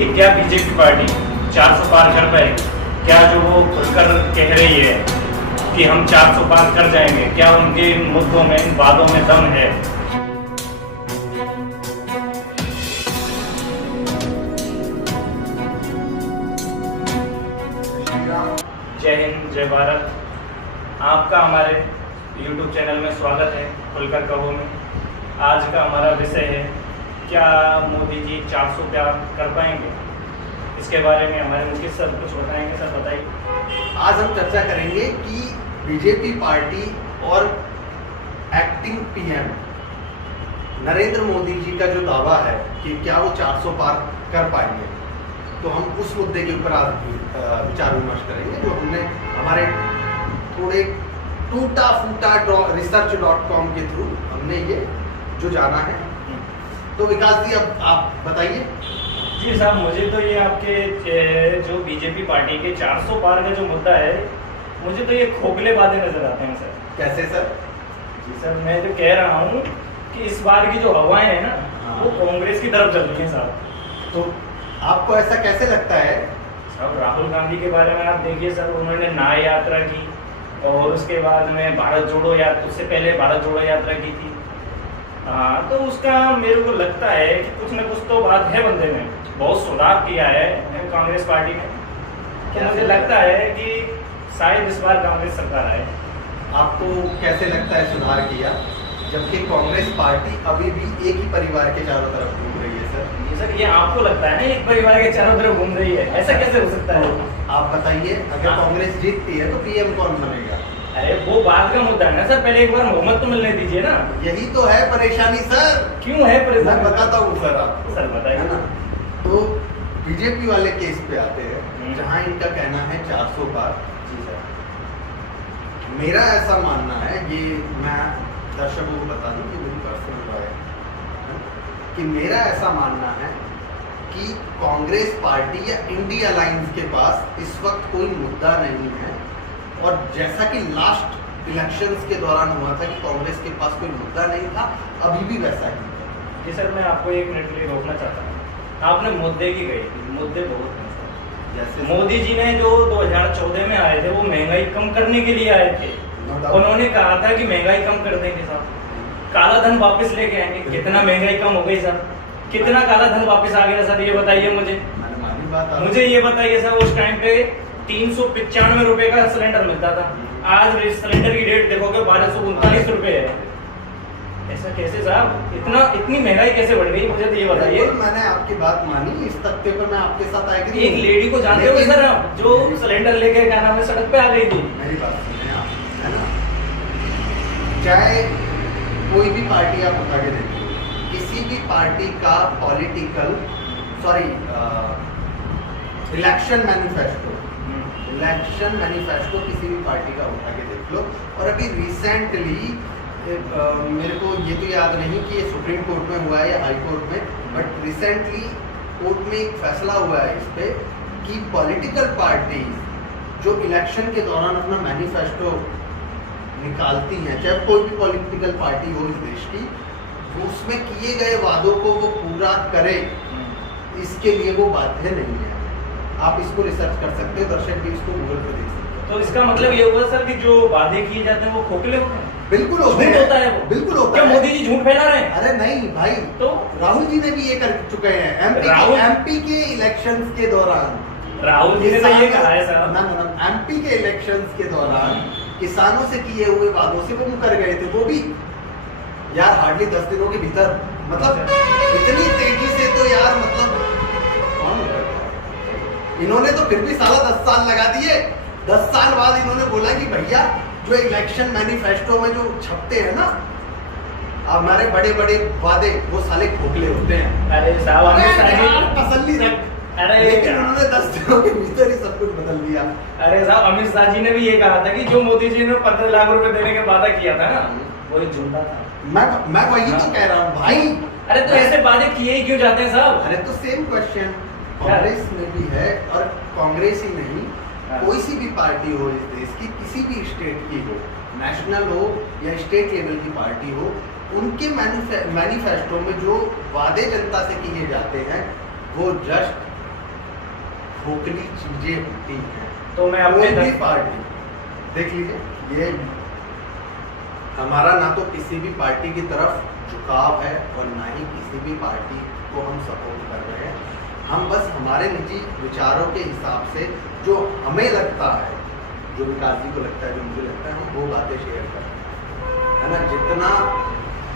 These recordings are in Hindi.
कि क्या बीजेपी पार्टी 400 पार कर पाएगी? क्या जो वो खुलकर कह रही है कि हम 400 पार कर जाएंगे, क्या उनके इन मुद्दों में, इन वादों में दम है? जय हिंद, जय भारत। आपका हमारे YouTube चैनल में स्वागत है, खुलकर कहो में। आज का हमारा विषय है, क्या मोदी जी 400 पार कर पाएंगे? इसके बारे में हमारे मुख्य सर कुछ बताएंगे। सर बताइए। आज हम चर्चा करेंगे कि बीजेपी पार्टी और एक्टिंग पीएम नरेंद्र मोदी जी का जो दावा है कि क्या वो 400 पार कर पाएंगे, तो हम उस मुद्दे के ऊपर आज विचार विमर्श करेंगे, जो हमने हमारे थोड़े टूटा फूटा research.com के थ्रू हमने ये जो जाना है। तो विकास जी, अब आप बताइए। जी साहब, मुझे तो ये आपके जो बीजेपी पार्टी के 400 पार का जो मुद्दा है, मुझे तो ये खोखले वादे नजर आते हैं सर। कैसे सर? जी सर, मैं तो कह रहा हूँ कि इस बार की जो हवाएं हैं ना, वो कांग्रेस की तरफ चल रही हैं साहब। तो आपको ऐसा कैसे लगता है? साहब, राहुल गांधी के बारे में आप देखिए सर, उन्होंने न्याय यात्रा की और उसके बाद में भारत जोड़ो यात्रा, उससे पहले भारत जोड़ो यात्रा की थी। हाँ, तो उसका मेरे को लगता है कि कुछ न कुछ तो बात है बंदे में, बहुत सुधार किया है कांग्रेस पार्टी ने। तो मुझे लगता है कि शायद इस बार कांग्रेस सरकार आए। आपको कैसे लगता है सुधार किया, जबकि कांग्रेस पार्टी अभी भी एक ही परिवार के चारों तरफ घूम रही है सर? ये सर, ये आपको लगता है ना एक परिवार के चारों तरफ घूम रही है, ऐसा कैसे हो सकता है? आप बताइए, अगर कांग्रेस जीतती है तो पीएम कौन बनेगा? अरे वो बात का मुद्दा है ना सर, पहले एक बार मोहम्मद तो मिलने दीजिए ना। यही तो है परेशानी सर। क्यों है परेशानी? मैं बताता हूँ सर आपको। सर बताइए। है ना, तो बीजेपी वाले केस पे आते हैं, जहाँ इनका कहना है 400 पार। जी सर। मेरा ऐसा मानना है, ये मैं दर्शकों को बता दूं कि मेरी पर्सनल राय है, कि मेरा ऐसा मानना है कि कांग्रेस पार्टी या इंडिया अलायंस के पास इस वक्त कोई मुद्दा नहीं है। और जैसा कि लास्ट इलेक्शंस के दौरान हुआ था कि कांग्रेस के पास कोई मुद्दा नहीं था, अभी भी वैसा ही है। जी सर, मैं आपको एक मिनट के लिए रोकना चाहता हूँ। आपने मुद्दे की गई थी, मुद्दे बहुत हैं सर। जैसे मोदी जी ने जो 2014 में आए थे, वो महंगाई कम करने के लिए आए थे। उन्होंने कहा था कि महंगाई कम कर देंगे साहब, काला धन वापस लेके आएंगे। कितना महंगाई कम हो गई सर? कितना काला धन वापस आ गया सर? ये बताइए मुझे ये बताइए सर। उस टाइम पे 395 रुपए का सिलेंडर मिलता था, आज सिलेंडर की रेट देखोगे 1239 रुपए है। ऐसा कैसे साहब? इतनी महंगाई कैसे बढ़ गई? मुझे तो ये बताइए। मैंने आपकी बात मानी, इस तथ्य पर मैं आपके साथ एग्री। एक लेडी को जानते हो सर आप, जो सिलेंडर लेके क्या नाम है सड़क पे आ गई थी। मेरी बात सुने आप, है ना, चाहे कोई भी पार्टी आप उठा के देखिए, किसी भी पार्टी का पॉलिटिकल इलेक्शन मैनिफेस्टो किसी भी पार्टी का उठा के देख लो। और अभी रिसेंटली मेरे को ये तो याद नहीं कि ये सुप्रीम कोर्ट में हुआ है या हाई कोर्ट में, बट रिसेंटली कोर्ट में एक फैसला हुआ है इस पे कि पॉलिटिकल पार्टी जो इलेक्शन के दौरान अपना मैनिफेस्टो निकालती हैं, चाहे कोई भी पॉलिटिकल पार्टी हो इस देश की, वो उसमें किए गए वादों को वो पूरा करे, इसके लिए वो बाध्य नहीं है। आप इसको रिसर्च कर सकते हो, दर्शक भी इसको गूगल पे देख सकते हो। तो इसका मतलब ये होगा सर कि जो वादे किए जाते हैं वो खोखले होते हैं? बिल्कुल होता है वो। बिल्कुल होता क्या है। मोदी जी झूठ फैला रहे हैं? अरे नहीं भाई, तो राहुल जी ने भी ये कर चुके हैं एमपी के इलेक्शंस के दौरान। राहुल जी ने तो ये कहा है साहब। ना एमपी के इलेक्शंस के दौरान किसानों से किए हुए वादों से वो मुकर गए थे, वो भी यार हार्डली 10 दिनों के भीतर। मतलब इतनी तेजी से तो यार, मतलब कौन करता है? इन्होंने तो फिर भी साला 10 साल लगा दिए। 10 साल बाद इन्होंने बोला कि भैया जो इलेक्शन मैनिफेस्टो में जो छपते हैं ना हमारे बड़े बड़े वादे, वो साले खोखले होते हैं। अरे साहब, तसल्ली रख। अरे लेकिन उन्होंने 10 दिनों के भीतर ही सब कुछ बदल दिया। अरे साहब, अमित शाह जी ने भी ये कहा था कि जो मोदी जी ने 15 लाख रुपए देने का वादा किया था ना, वो एक झूठा था। मैं वही तो कह रहा हूँ भाई। अरे तो ऐसे वादे किए ही क्यों जाते हैं साहब? अरे तो सेम क्वेश्चन कांग्रेस में भी है, और कांग्रेस ही नहीं, कोई सी भी पार्टी हो इस देश की, किसी भी स्टेट की हो, नेशनल हो या स्टेट लेवल की पार्टी हो, उनके मैनिफेस्टो में जो वादे जनता से किए जाते हैं वो जस्ट खोखली चीजें होती हैं। तो मैं अपने कोई भी पार्टी देख लीजिए, ये हमारा ना तो किसी भी पार्टी की तरफ झुकाव है और ना ही किसी भी पार्टी को हम सपोर्ट कर रहे हैं। हम बस हमारे निजी विचारों के हिसाब से जो हमें लगता है, जो विकास जी को लगता है, जो मुझे लगता है, हम वो बातें शेयर करते हैं, है ना। जितना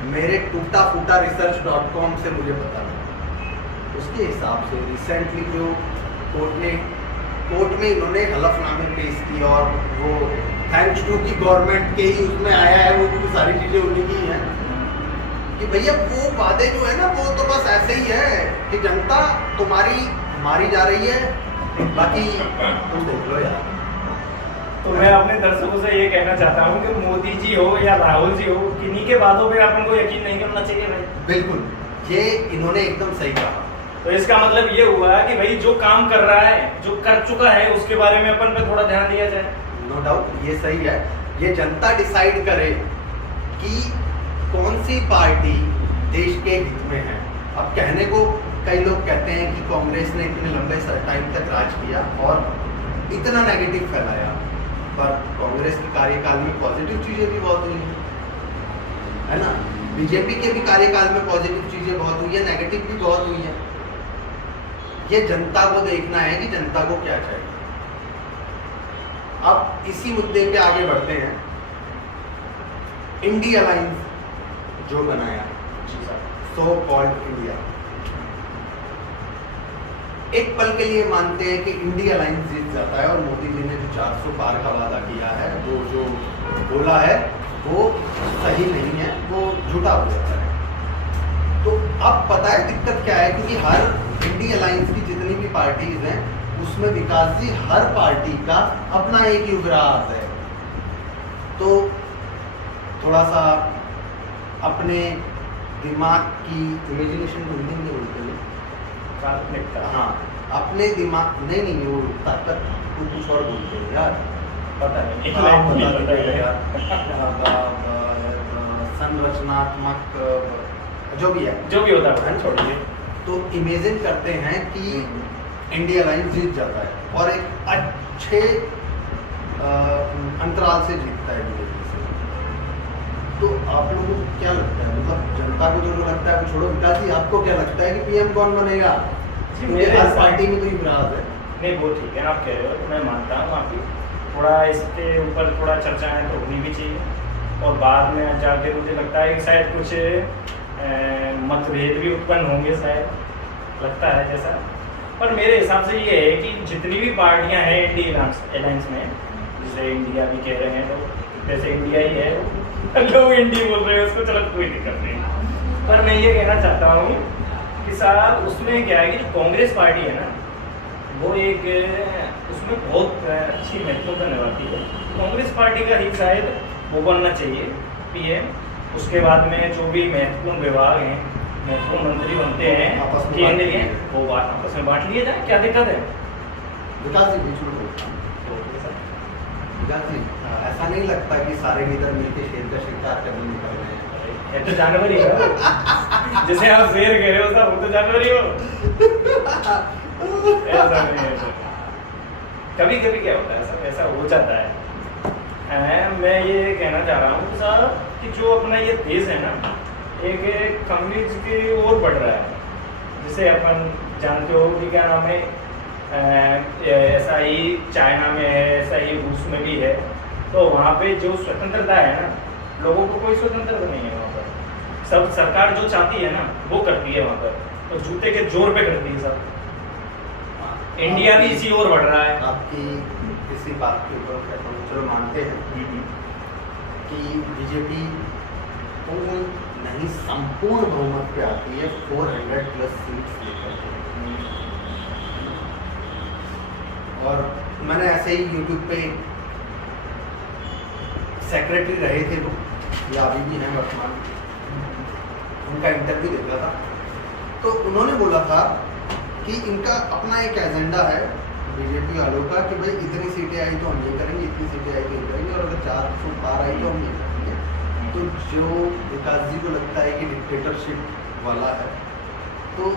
मेरे टूटा फूटा research.com से मुझे पता लगा, उसके हिसाब से रिसेंटली जो कोर्ट में इन्होंने हलफनामे पेश किए और वो थैंक्स टू की गवर्नमेंट के ही उसमें आया है, वो सारी चीजें उन्हीं की हैं कि भैया वो वादे जो है ना, वो तो बस ऐसे ही है कि जनता तुम्हारी मारी जा रही है, बाकी तुम देख लो यार। तो मैं अपने दर्शकों से ये कहना चाहता हूँ कि मोदी जी हो या राहुल जी हो, किन्हीं के बातों पे अपन को यकीन नहीं करना चाहिए भाई। बिल्कुल, ये इन्होंने एकदम सही कहा। तो इसका मतलब ये हुआ कि भाई जो काम कर रहा है, जो कर चुका है, उसके बारे में अपन पे थोड़ा ध्यान दिया जाए। नो डाउट ये सही है। ये जनता डिसाइड करे कि कौन सी पार्टी देश के हित में है। अब कहने को कई लोग कहते हैं कि कांग्रेस ने इतने लंबे टाइम तक राज किया और इतना नेगेटिव फैलाया, पर कांग्रेस के कार्यकाल में पॉजिटिव चीजें भी बहुत हुई हैं, है ना। बीजेपी के भी कार्यकाल में पॉजिटिव चीजें बहुत हुई है, नेगेटिव भी बहुत हुई है। ये जनता को देखना है कि जनता को क्या चाहिए। अब इसी मुद्दे पे आगे बढ़ते हैं। इंडिया अलायंस जो बनाया, सो कॉल्ड इंडिया, एक पल के लिए मानते हैं कि इंडिया अलायंस जीत जाता है और मोदी जी ने जो 400 पार का वादा किया है, वो जो बोला है, वो सही नहीं है, वो झूठा हो जाता है। तो अब पता है दिक्कत क्या है, क्योंकि हर इंडिया अलायंस की जितनी भी पार्टीज हैं, उसमें विकास जी हर पार्टी का अपना एक युवराज है। तो थोड़ा सा अपने दिमाग की इमेजिनेशन को हिंदी में बोलते हैं, हाँ, अपने दिमाग नहीं वो ताकत को कुछ और बोलते हैं यार, पता नहीं यार, संरचनात्मक जो भी होता है छोड़िए। तो इमेजिन करते हैं कि इंडिया अलायंस जीत जाता है और एक अच्छे अंतराल से जीतता है बीजेपी से। तो आप लोगों को क्या लगता है, मतलब जनता को जो लगता है वो छोड़ो, विकास जी आपको क्या लगता है कि पीएम कौन बनेगा? मेरे हर पार्टी में तो विराज है। नहीं, वो ठीक है, आप कह रहे हो, तो मैं मानता हूँ आपकी। थोड़ा इसके ऊपर थोड़ा चर्चाएं तो होनी भी चाहिए और बाद में जाके मुझे लगता है कि शायद कुछ मतभेद भी उत्पन्न होंगे, शायद लगता है जैसा। पर मेरे हिसाब से ये है कि जितनी भी पार्टियां हैं इंडिया अलायंस में, जिसे इंडिया भी कह रहे हैं, तो जैसे इंडिया ही है, लोग इंडिया बोल रहे हैं उसको, चलो कोई दिक्कत नहीं। पर मैं ये कहना चाहता हूँ कि साहब उसमें क्या है कि जो कांग्रेस पार्टी है ना, वो एक उसमें बहुत अच्छी महत्वपूर्ण निभाती है। कांग्रेस पार्टी का ही शायद वो बनना चाहिए पीएम। उसके बाद में जो भी महत्वपूर्ण विभाग हैं, महत्वपूर्ण मंत्री बनते हैं केंद्र के, वो बात आपस में बांट लिए जाए, क्या दिक्कत है? विकास जी बीच में विकास जी, ऐसा नहीं लगता कि सारे लीडर मिलकर शेर का शिकार करने निकल रहे हैं? ये तो जानवर ही है, जैसे आप शेर कह रहे हो साहब, वो तो जानवर ही हो। ऐसा नहीं है, कभी कभी क्या होता है सब ऐसा हो जाता है। मैं ये कहना चाह रहा हूँ साहब कि जो अपना ये देश है ना, एक कम्युनिज्म की ओर बढ़ रहा है, जिसे अपन जानते हो कि क्या नाम है, ऐसा ही चाइना में है, ऐसा ही रूस में भी है। तो वहाँ पे जो स्वतंत्रता है ना, लोगों को कोई स्वतंत्रता नहीं है वहाँ पर। सब सरकार जो चाहती है ना वो करती है वहाँ पर, तो जूते के जोर पे करती है सब। इंडिया भी इसी ओर बढ़ रहा है। आपकी किसी बात के ऊपर चलो मानते हैं कि बीजेपी नहीं संपूर्ण बहुमत पे आती है 400+ सीट्स लेकर के, और मैंने ऐसे ही यूट्यूब पे सेक्रेटरी रहे थे लोग, या अभी भी हैं वर्तमान, उनका इंटरव्यू देखा था। तो उन्होंने बोला था कि इनका अपना एक एजेंडा है बीजेपी वालों का कि भाई इतनी सीटें आई तो हम ये करेंगे, इतनी सीटें आई तो ये करेंगे, और अगर 400 पार आई तो हम ये करेंगे। तो जो विकास जी को लगता है कि डिक्टेटरशिप वाला है, तो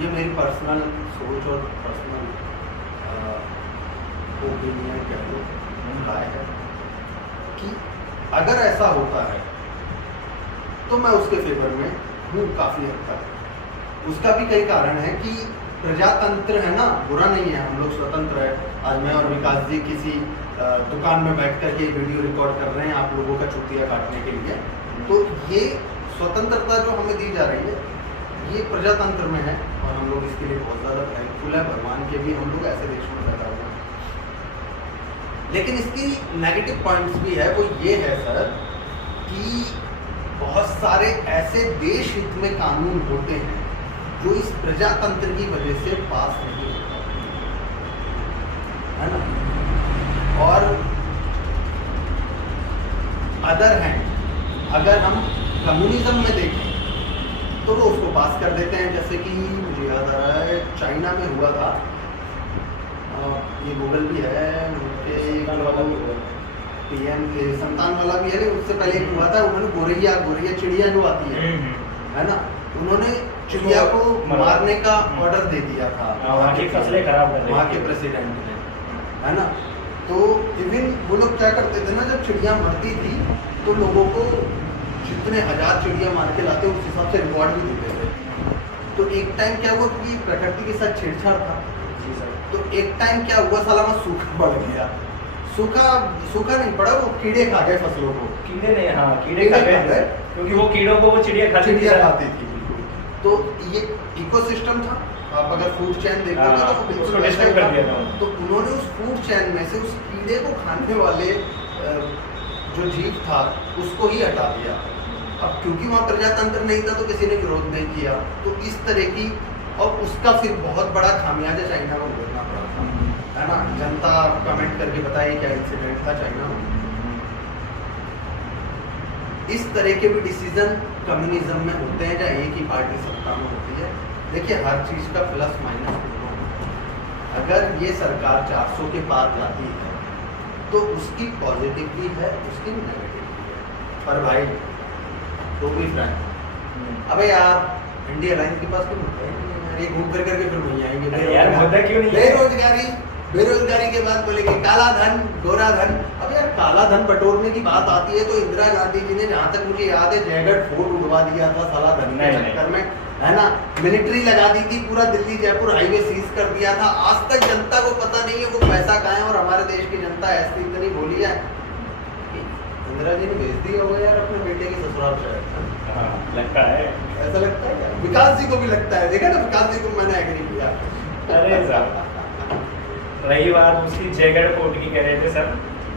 ये मेरी पर्सनल सोच और पर्सनल ओपिनियन कह लो, राय है कि अगर ऐसा होता है तो मैं उसके फेवर में हूँ काफ़ी हद तक। उसका भी कई कारण है कि प्रजातंत्र है ना, बुरा नहीं है, हम लोग स्वतंत्र है। आज मैं और विकास जी किसी दुकान में बैठ कर के वीडियो रिकॉर्ड कर रहे हैं आप लोगों का चुटिया काटने के लिए, तो ये स्वतंत्रता जो हमें दी जा रही है ये प्रजातंत्र में है और हम लोग इसके लिए बहुत ज़्यादा थैंकफुल है। भगवान के भी हम लोग ऐसे देश में पैदा हुए हैं। लेकिन इसकी नेगेटिव पॉइंट्स भी है, वो ये है सर कि बहुत सारे ऐसे देश हित में कानून होते हैं जो इस प्रजातंत्र की वजह से पास नहीं होता है ना, और अदर हैंड अगर हम कम्युनिज्म में देखें तो वो उसको पास कर देते हैं। जैसे कि मुझे याद आ रहा है चाइना में हुआ था, ये गूगल भी है, उनके पीएम थे, संतान वाला भी है, उससे पहले एक हुआ था, उन्होंने गोरैया चिड़िया जो आती है ना, उन्होंने चिड़िया को मारने का ऑर्डर दे दिया था वहाँ की फसलें खराब कर वहाँ के प्रेसिडेंट ने, है ना। तो इवन वो लोग क्या करते थे ना, जब चिड़िया मरती थी तो लोगों को जितने 1000 चिड़िया मार के लाते उस हिसाब से रिवॉर्ड भी देते थे। तो एक टाइम क्या हुआ कि प्रकृति के साथ छेड़छाड़ था, तो एक टाइम क्या हुआ, साला में सूखा बढ़ गया। सूखा नहीं पड़ा, वो कीड़े खा गए फसलों को। कीड़े नहीं, हाँ कीड़े खा गए, क्योंकि वो कीड़ों को वो चिड़िया खाती थी। तो ये इकोसिस्टम था, आप अगर फूड चेन देखोगे तो बिल्कुल वैसा ही था। तो उन्होंने उस फूड चेन में से उस कीड़े को खाने वाले जो जीव था उसको ही हटा दिया। अब क्योंकि वहाँ प्रजातंत्र नहीं था तो किसी ने विरोध नहीं किया, तो इस तरह की, और उसका फिर बहुत बड़ा खामियाजा चाइना को भुगतना पड़ा था, है ना। जनता कमेंट करके बताइए क्या इंसिडेंट था चाइना में। इस तरह के भी डिसीजन कम्युनिज्म में होते हैं, जहाँ एक ही पार्टी सत्ता में होती है। देखिए हर चीज़ का प्लस माइनस दोनों होता है। अगर ये सरकार 400 के पार जाती है तो उसकी पॉजिटिव भी है, उसकी नेगेटिव भी है। पर भाई तो भी फ्रैंक, अबे यार इंडिया लाइन के पास क्यों मुद्दा है, ये घूम फिर करके फिर वहीं आएंगे। यार मुद्दा क्यों नहीं है? बेरोजगारी के बाद बोलेंगे काला धन गोरा धन। अब यार काला धन बटोरने की बात आती है तो इंदिरा गांधी जी ने, जहाँ तक मुझे याद है, जयगढ़ फोर्ट उड़वा दिया था साला धन के चक्कर में, है ना। मिलिट्री लगा दी थी, पूरा दिल्ली जयपुर हाईवे सीज कर दिया था। आज तक जनता को पता नहीं है वो पैसा कहाँ है, और हमारे देश की जनता ऐसी इतनी भोली है। इंदिरा जी ने भेज दिया होगा यार अपने बेटे के ससुराल शायद, लगता है, ऐसा लगता है यार। विकास जी को भी लगता है, देखा ना, विकास जी को मैंने एग्री किया। अरे साहब, रही बात उसकी जयगढ़ फोर्ट की कह रहे थे सर,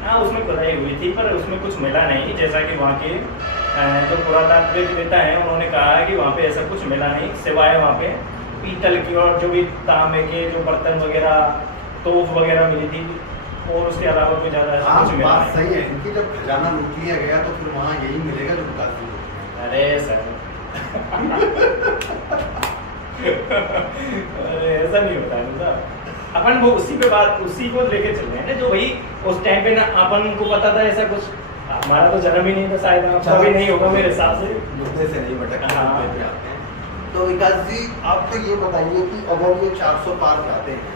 हाँ उसमें खुदाई हुई थी पर उसमें कुछ मिला नहीं, जैसा कि वहाँ के जो पुरातत्ववेत्ता हैं उन्होंने कहा है कि वहाँ पे ऐसा कुछ मिला नहीं, सिवाय वहाँ पे पीतल की और जो भी तांबे के जो बर्तन वगैरह, तोप वगैरह मिली थी, और उसके अलावा कोई ज़्यादा ऐसा कुछ मिला नहीं। सही है, इनकी जब खजाना लूट लिया गया तो फिर वहाँ यही मिलेगा जो विकास जी को। अरे सर अरे ऐसा नहीं होता है ना, अपन वो उसी पे बात, उसी को लेके चल रहे हैं ना, जो भाई उस टाइम पे ना अपन को पता था ऐसा कुछ, हमारा तो जन्म ही नहीं था शायद, आपका भी नहीं होगा मेरे हिसाब से, मुद्दे से नहीं भटक हाँ। आते हैं। तो विकास जी आप तो ये बताइए कि अगर ये 400 पार जाते हैं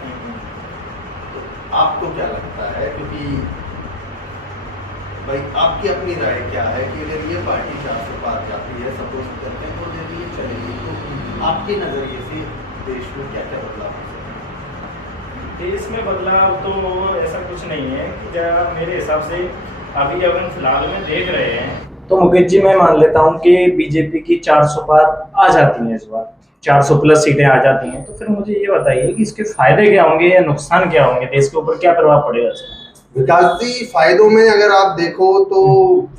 तो आपको क्या लगता है, क्योंकि भाई आपकी अपनी राय क्या है कि अगर ये पार्टी 400 पार जाती है, सपोज करते हैं, तो यदि ये चलेगी तो आपके नज़रिए से देश में क्या क्या बदलाव हो सकते हैं? देश में बदलाव तो ऐसा कुछ नहीं है कि जहाँ मेरे हिसाब से अभी अगर फिलहाल में देख रहे हैं तो मुकेश जी, मैं मान लेता हूँ कि बीजेपी की 400 पार आ जाती हैं, इस बार 400 प्लस सीटें आ जाती हैं, तो फिर मुझे ये बताइए कि इसके फायदे क्या होंगे या नुकसान क्या होंगे, देश के ऊपर क्या प्रभाव पड़ेगा इसका? विकास जी फायदों में अगर आप देखो तो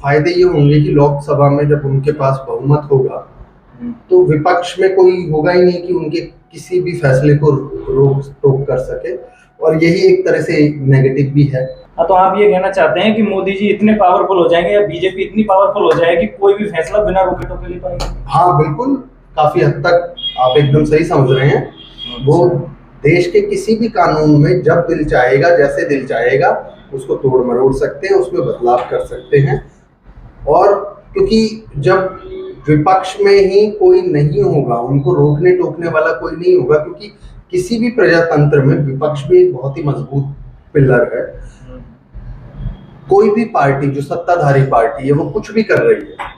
फायदे ये होंगे कि लोकसभा में जब उनके पास बहुमत होगा तो विपक्ष में कोई होगा ही नहीं कि उनके किसी भी फैसले को रोक टोक कर सके, और यही एक तरह से नेगेटिव भी है। हाँ, तो आप ये कहना चाहते हैं कि मोदी जी इतने पावरफुल हो जाएंगे या बीजेपी इतनी पावरफुल हो जाएगी कि कोई भी फैसला बिना रोके टोके ले पाएगी? हाँ बिल्कुल, काफी हद तक आप एकदम सही समझ रहे हैं। वो देश के किसी भी कानून में जब दिल चाहेगा, जैसे दिल चाहेगा, उसको तोड़ मरोड़ सकते हैं, उसमें बदलाव कर सकते हैं। और क्योंकि जब विपक्ष में ही कोई नहीं होगा, उनको रोकने टोकने वाला कोई नहीं होगा, क्योंकि किसी भी प्रजातंत्र में विपक्ष भी एक बहुत ही मजबूत पिलर है। कोई भी पार्टी जो सत्ताधारी पार्टी है वो कुछ भी कर रही है,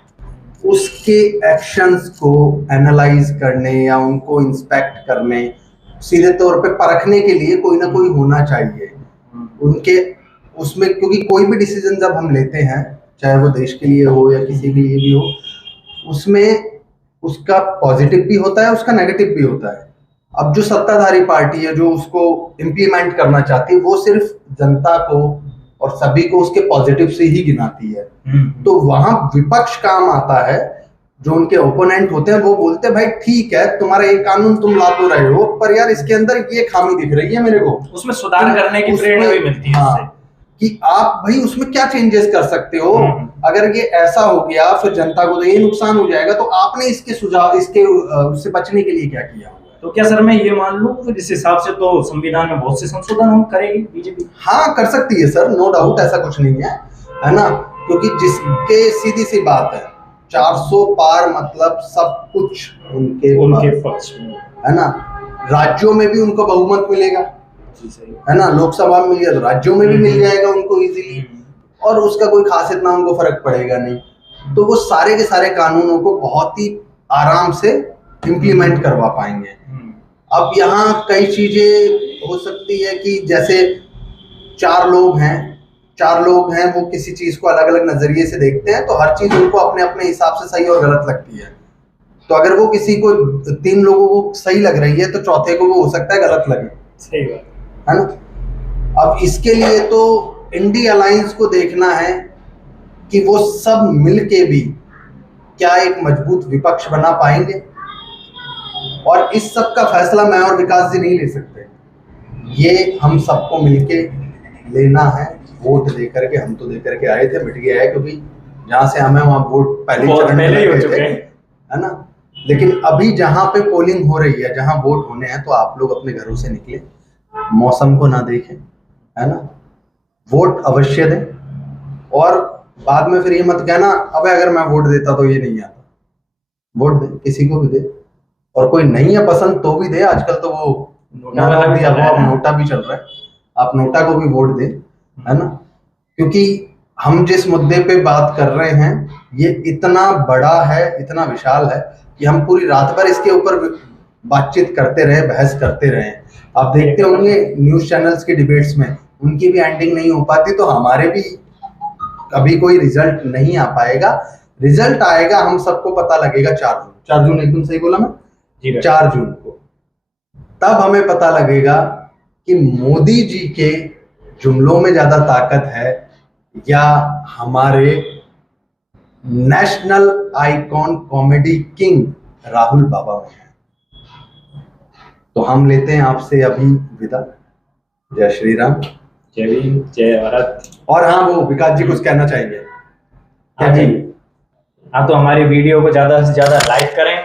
उसके एक्शंस को एनालाइज करने या उनको इंस्पेक्ट करने, सीधे तौर पे परखने के लिए कोई ना कोई होना चाहिए उनके उसमें। क्योंकि कोई भी डिसीजन जब हम लेते हैं, चाहे वो देश के लिए हो या किसी के लिए भी हो, उसमें उसका पॉजिटिव भी होता है, उसका नेगेटिव भी होता है। अब जो सत्ताधारी पार्टी है जो उसको इम्प्लीमेंट करना चाहती है, वो सिर्फ जनता को और सभी को उसके पॉजिटिव से ही गिनाती है। तो वहां विपक्ष काम आता है, जो उनके ओपोनेंट होते हैं वो बोलते हैं भाई ठीक है, तुम्हारा ये कानून तुम ला तो रहे हो, पर यार इसके अंदर ये खामी दिख रही है मेरे को, उसमें सुधार करने की प्रेरणा भी मिलती है। हाँ, कि आप भाई उसमें क्या चेंजेस कर सकते हो। अगर ये ऐसा हो गया फिर जनता को तो ये नुकसान हो जाएगा, तो आपने इसके सुझाव, इसके उससे बचने के लिए क्या किया? तो क्या सर मैं ये मान लूं फिर इस हिसाब से तो संविधान में बहुत से संशोधन हम करेगी बीजेपी? हाँ कर सकती है सर, नो डाउट, ऐसा कुछ नहीं है ना, क्योंकि जिसके सीधी सी बात है 400 पार मतलब सब कुछ उनके पक्ष में है ना। राज्यों में भी उनको बहुमत मिलेगा, है ना, लोकसभा में मिल गया तो राज्यों में भी मिल जाएगा उनको इजीली, और उसका कोई खास इतना उनको फर्क पड़ेगा नहीं। तो वो सारे के सारे कानूनों को बहुत ही आराम से इम्प्लीमेंट करवा पाएंगे। अब यहाँ कई चीजें हो सकती है कि जैसे चार लोग हैं वो किसी चीज को अलग अलग नजरिए से देखते हैं, तो हर चीज उनको अपने अपने हिसाब से सही और गलत लगती है। तो अगर वो किसी को 3 लोगों को सही लग रही है तो चौथे को वो हो सकता है गलत लगे। सही बात है ना। अब इसके लिए तो इंडी अलायंस को देखना है कि वो सब मिलके भी क्या एक मजबूत विपक्ष बना पाएंगे, और इस सब का फैसला मैं और विकास जी नहीं ले सकते, ये हम सबको मिलके लेना है। वोट दे करके, हम तो दे करके आए थे, मिट गया है, क्योंकि जहां से हमें वहां वोट पहले चरण में लगे थे, है ना। लेकिन अभी जहां पे पोलिंग हो रही है, जहां वोट होने हैं, तो आप लोग अपने घरों से निकले, मौसम को ना देखें, है ना, वोट अवश्य दें, और बाद में फिर ये मत कहना अबे अगर मैं वोट देता तो ये नहीं आता। वोट दे, किसी को भी दे, और कोई नहीं है पसंद तो भी दे। आजकल तो वो नोटा भी चल रहा है, आप नोटा को भी वोट दें, है ना, क्योंकि हम जिस मुद्दे पे बात कर रहे हैं ये इतना बड़ा है, इतना विशाल है कि हम पूरी रात भर इसके ऊपर बातचीत करते रहे, बहस करते रहे। आप देखते होंगे न्यूज चैनल्स की डिबेट्स में उनकी भी एंडिंग नहीं हो पाती, तो हमारे भी कभी कोई रिजल्ट नहीं आ पाएगा। रिजल्ट आएगा, हम सबको पता लगेगा 4 जून एकदम सही बोला मैं, 4 जून को। तब हमें पता लगेगा कि मोदी जी के जुमलों में ज्यादा ताकत है या हमारे national icon comedy king Rahul Baba में है। तो हम लेते हैं आपसे अभी विदा। जय श्री राम, जय भीम, जय भारत। और हाँ, वो विकास जी कुछ कहना चाहेंगे? हाँ जी, हाँ, तो हमारी वीडियो को ज़्यादा से ज़्यादा लाइक करें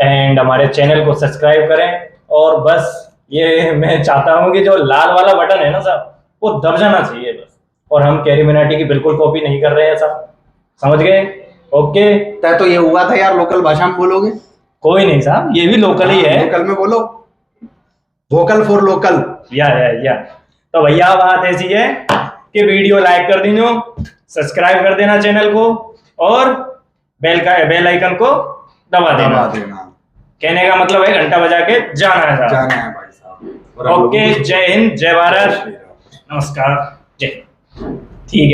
एंड हमारे चैनल को सब्सक्राइब करें, और बस ये मैं चाहता हूँ कि जो लाल वाला बटन है ना साहब, वो दब जाना चाहिए बस। और हम कैरी मिनाटी की बिल्कुल कॉपी नहीं कर रहे हैं साहब, समझ गए? ओके। तय तो ये हुआ था यार, लोकल भाषा में बोलोगे? कोई नहीं साहब, ये भी लोकल ही है। लोकल में बोलो, वोकल फॉर लोकल। या तो भैया बात ऐसी है कि वीडियो लाइक कर दीजिए, सब्सक्राइब कर देना चैनल को, और बेल आइकन को दबा देना। कहने का मतलब है घंटा बजा के जाना है भाई साहब। ओके, जय हिंद, जय भारत, नमस्कार, जय। ठीक है।